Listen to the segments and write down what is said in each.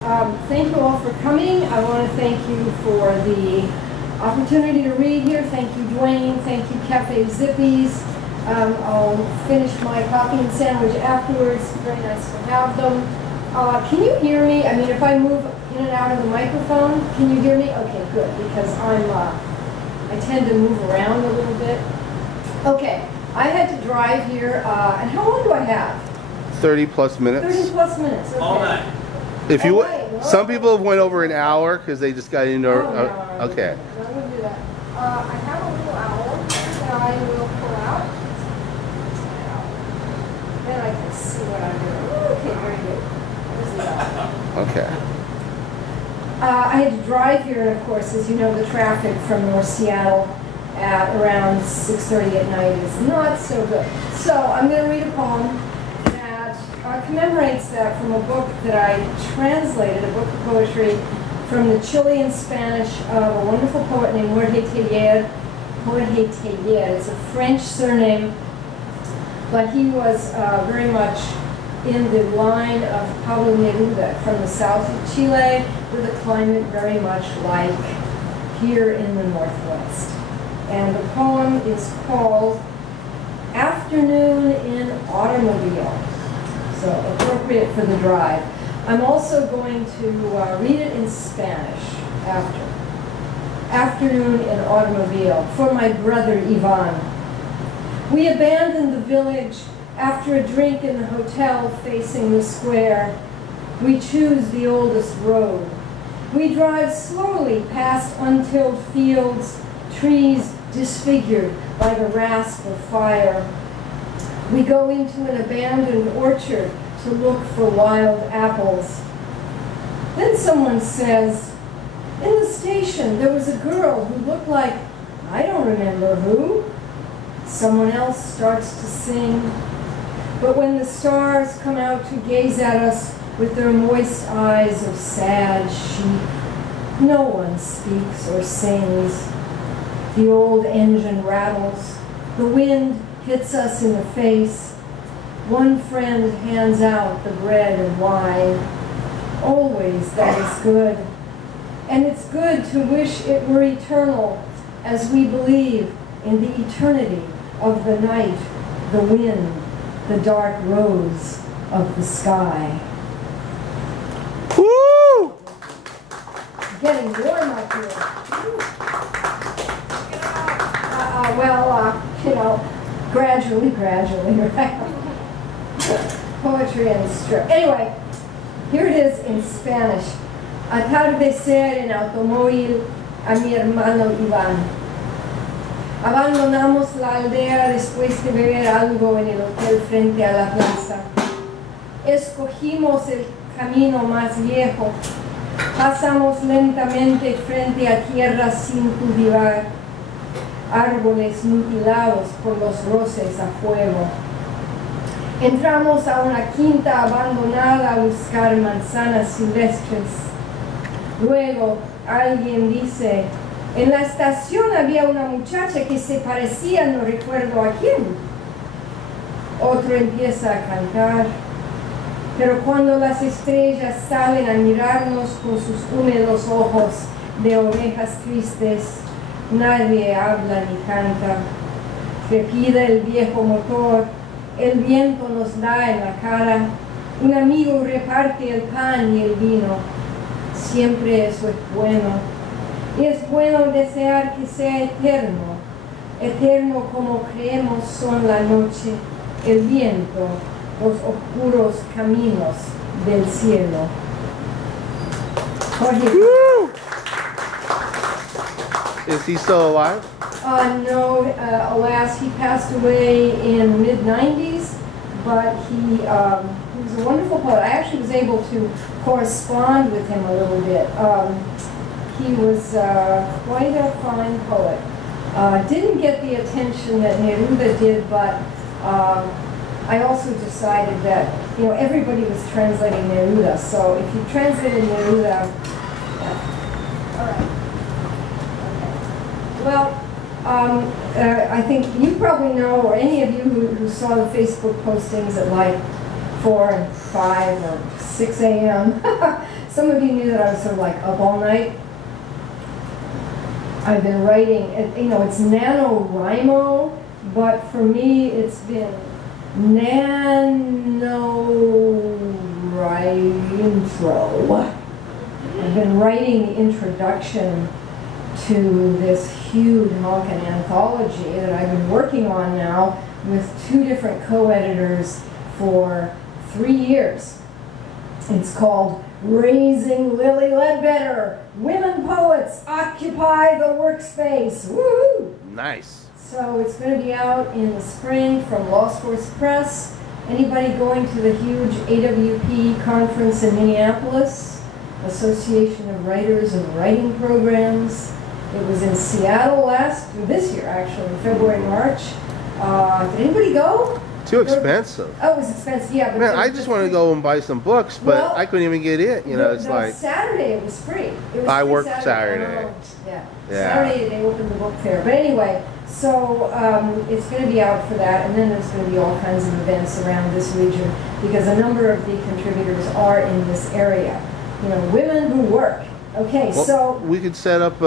Thank you all for coming. I want to thank you for the opportunity to read here. Thank you, Dwayne. Thank you, Cafe Zippies. I'll finish my coffee and sandwich afterwards. Very nice to have them. Can you hear me? I mean, if I move in and out of the microphone, can you hear me? Okay, good, because I tend to move around a little bit. Okay, I had to drive here, and how long do I have? 30 plus minutes. 30 plus minutes, okay. All night. If you, Whoa. some people went over an hour because they just got into. No, Okay. I'm going to do that. I have a little owl that I will pull out. Then I can see what I'm doing. Okay, very good. There's the owl. Okay. I had to drive here, and of course, as you know, the traffic from North Seattle at around 6:30 at night is not so good. So I'm going to read a poem that commemorates that from a book that I translated, a book of poetry from the Chilean Spanish of a wonderful poet named Jorge Teillier. Jorge Teillier, it's a French surname, but he was very much in the line of Pablo Neruda from the south of Chile, with a climate very much like here in the Northwest. And the poem is called Afternoon in Automobile, so appropriate for the drive. I'm also going to read it in Spanish after. Afternoon in Automobile, for my brother Ivan. We abandoned the village after a drink in the hotel facing the square. We choose the oldest road. We drive slowly past untilled fields, trees disfigured by the rasp of fire. We go into an abandoned orchard to look for wild apples. Then someone says, in the station there was a girl who looked like, I don't remember who. Someone else starts to sing. But when the stars come out to gaze at us with their moist eyes of sad sheep, no one speaks or sings. The old engine rattles. The wind hits us in the face. One friend hands out the bread and wine. Always that is good. And it's good to wish it were eternal, as we believe in the eternity of the night, the wind, the dark rose of the sky. Woo! It's getting warm up here. Gradually, right? Poetry and strip. Anyway, here it is in Spanish. Atardecer en automóvil a mi hermano Iván. Abandonamos la aldea después de beber algo en el hotel frente a la plaza. Escogimos el camino más viejo. Pasamos lentamente frente a tierras sin cultivar. Árboles mutilados por los roces a fuego. Entramos a una quinta abandonada a buscar manzanas silvestres. Luego alguien dice, en la estación había una muchacha que se parecía, no recuerdo a quién. Otro empieza a cantar, pero cuando las estrellas salen a mirarnos con sus húmedos ojos de orejas tristes, nadie habla ni canta. Trepida el viejo motor, el viento nos da en la cara, un amigo reparte el pan y el vino. Siempre eso es bueno. Y es bueno desear que sea eterno, eterno como creemos son la noche, el viento, los oscuros caminos del cielo. Jorge. Is he still alive? No, alas, he passed away in mid-90s, but he was a wonderful poet. I actually was able to correspond with him a little bit. He was quite a fine poet. Didn't get the attention that Neruda did, but I also decided that, everybody was translating Neruda, so if you translated Neruda, all right. Well, I think you probably know, or any of you who saw the Facebook postings at like 4 and 5 or 6 a.m. some of you knew that I was sort of like up all night. I've been writing, it's NaNoWriMo, but for me it's been NaNoWriMo. I've been writing the introduction to this huge honkin' anthology that I've been working on now with 2 different co-editors for 3 years. It's called Raising Lily Ledbetter, Women Poets Occupy the Workspace. Woo! Nice. So it's going to be out in the spring from Lost Force Press. Anybody going to the huge AWP conference in Minneapolis, Association of Writers and Writing Programs. It was in Seattle this year actually, February, March. Did anybody go? Too expensive. Oh, it was expensive, yeah. But Man, I just want to go and buy some books, but Well, I couldn't even get in. It's like Saturday it was free. It was I free work Saturday. Oh, yeah. Yeah. Saturday they opened the book fair. But anyway, so it's going to be out for that, and then there's going to be all kinds of events around this region because a number of the contributors are in this area. Women who work. Okay, well, so we could set up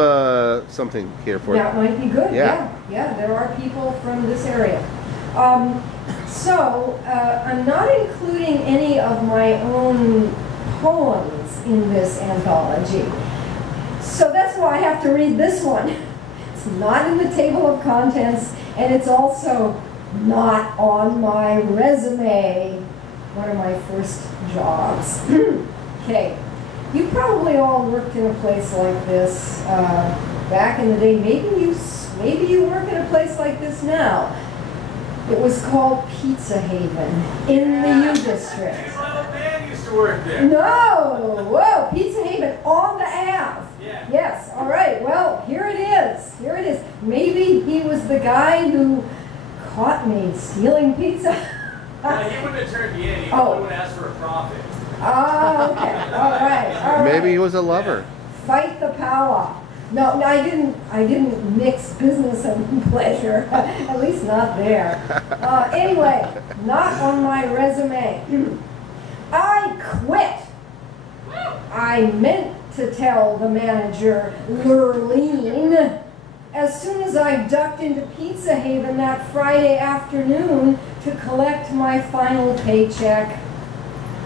something here for you. that might be good. Yeah. Yeah, there are people from this area. So I'm not including any of my own poems in this anthology. So that's why I have to read this one. It's not in the table of contents, and it's also not on my resume. One of my first jobs. Okay. You probably all worked in a place like this back in the day. Maybe you work in a place like this now. It was called Pizza Haven in the U District. His little man used to work there. No! Whoa! Pizza Haven on the Ave. Yeah. Yes. All right. Well, here it is. Here it is. Maybe he was the guy who caught me stealing pizza. Well, he wouldn't have turned you in. He Oh. would have asked for a profit. Oh, okay. All right. All right. Maybe he was a lover. Fight the power. No, I didn't mix business and pleasure. At least not there. Anyway, not on my resume. I quit. I meant to tell the manager, Lurleen, as soon as I ducked into Pizza Haven that Friday afternoon to collect my final paycheck.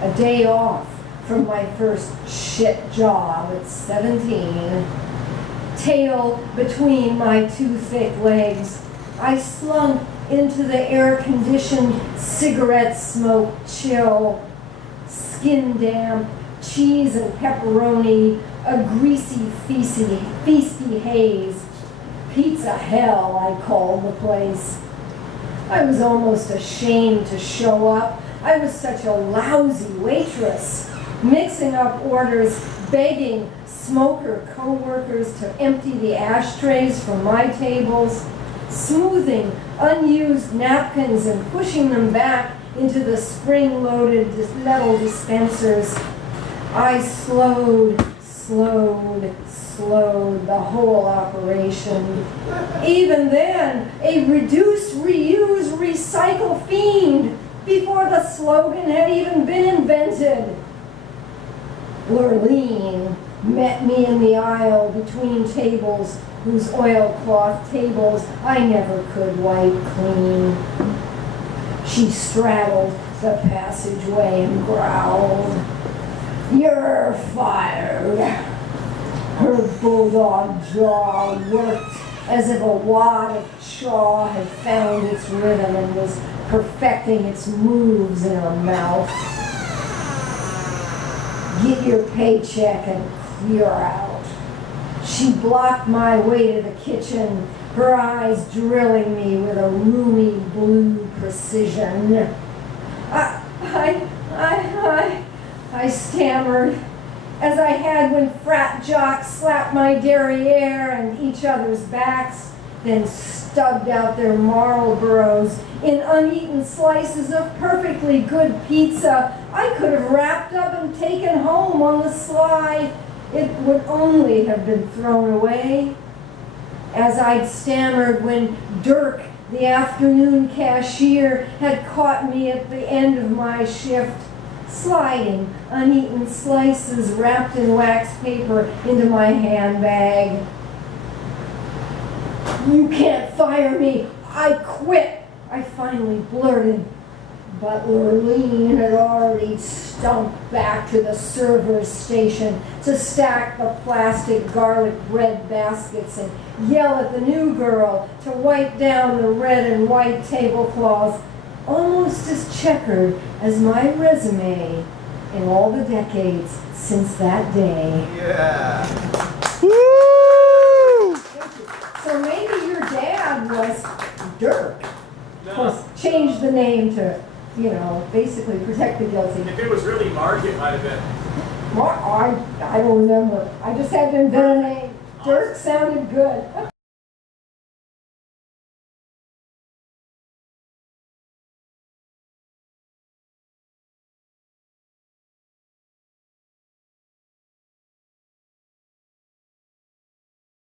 A day off from my first shit job at 17. Tail between my 2 thick legs, I slunk into the air-conditioned cigarette smoke chill. Skin damp, cheese and pepperoni, a greasy, feisty haze. Pizza hell, I called the place. I was almost ashamed to show up. I was such a lousy waitress, mixing up orders, begging smoker co-workers to empty the ashtrays from my tables, smoothing unused napkins and pushing them back into the spring-loaded metal dispensers. I slowed the whole operation. Even then, a reduce, reuse, recycle fiend before the slogan had even been invented. Lurleen met me in the aisle between tables whose oilcloth tables I never could wipe clean. She straddled the passageway and growled, "You're fired." Her bulldog jaw worked as if a wad of chaw had found its rhythm and was perfecting its moves in her mouth. "Get your paycheck and clear out." She blocked my way to the kitchen, her eyes drilling me with a roomy blue precision. I stammered, as I had when frat jocks slapped my derriere and each other's backs, then stubbed out their Marlboros in uneaten slices of perfectly good pizza I could have wrapped up and taken home on the sly. It would only have been thrown away. As I'd stammered when Dirk, the afternoon cashier, had caught me at the end of my shift, sliding uneaten slices wrapped in wax paper into my handbag. "You can't fire me. I quit," I finally blurted. Butler Lean had already stumped back to the server's station to stack the plastic garlic bread baskets and yell at the new girl to wipe down the red and white tablecloths, almost as checkered as my resume in all the decades since that day. Yeah. Woo! So maybe your dad was Dirk. Of course, No. change the name to, basically protect the guilty. If it was really Mark, it might have been. Well, I don't remember. I just had to invent a name. Dirk sounded good.